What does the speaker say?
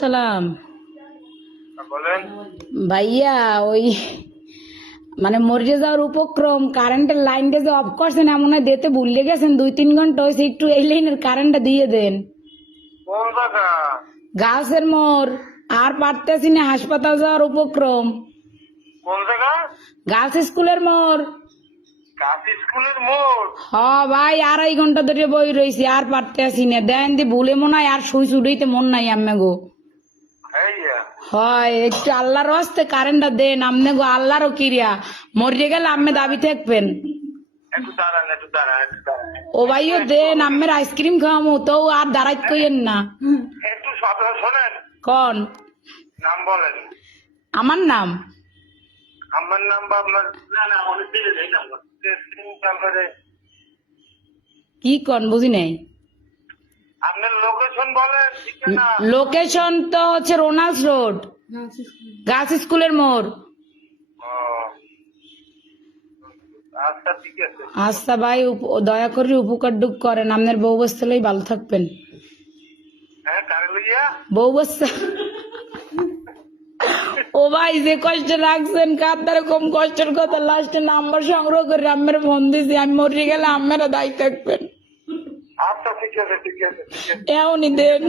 সালাম বলেন। ভাইয়া, ওই মানে মরে যাওয়ার উপক্রম, কারেন্টের লাইনটা যে অফ করছেন এমন হয় দিতে ভুলে গেছেন, 2-3 ঘন্টা হয়েছে, একটু এই লাইনের কারেন্টটা দিয়ে দেন। কোন জায়গা? গাছের মোড়, আর পারতেছি না, হাসপাতাল যাওয়ার উপক্রম। কোন জায়গা? গার্লস স্কুলের মোড়। কাশি স্কুলের মোড়। হ ভাই, 2.5 ঘন্টা ধরে বই রয়েছি, আর পারতেছি না। দেন দি ভুলে মনে হয় আর শুই ছুটাইতে মন নাই আম্মে গো। হ্যাঁ, হয় একটু আল্লাহর হস্তে কারেন্টটা দেন আমনে গো, আল্লাহরও কিরিয়া। মরে গেলে আম্মে দাবি থাকবেন। একটু দাঁড়ান, একটু দাঁড়ান, একটু দাঁড়ান। ও ভাইও দেন, আম্মের আইসক্রিম খাওয়ামো তো, আর দাঁড়াইত কইেন না। একটু কথা শোনেন। কন নাম বলেন। আমার নাম? আমার নাম বা আপনার? না না, অনেক দিলে এই নাম্বার নাম্বারে। কি কন বুঝি নাই। আপনার লোকেশন বলেন, ঠিকানা। লোকেশন তো হচ্ছে রোনাল্ডস রোড, গার্লস স্কুলের মোড়। ও, আচ্ছা ঠিক আছে। আচ্ছা ভাই, দয়া করে উপকার ডুক করেন, আপনার বউ বস্তালেই ভালো থাকবেন। হ্যাঁ, কারে লইয়া? বউ বস্তা। ও ভাই, যে কষ্ট রাখছেন কার কম কষ্টের কথা, লাস্টে নাম্বার সংগ্রহ করে আম্মের ফোন দিছি, আমি মরে গেলে আম্মেরা দায়ী থাকবেন। আচ্ছা ঠিক আছে, ঠিক আছে, ঠিক আছে। এমনই দেন।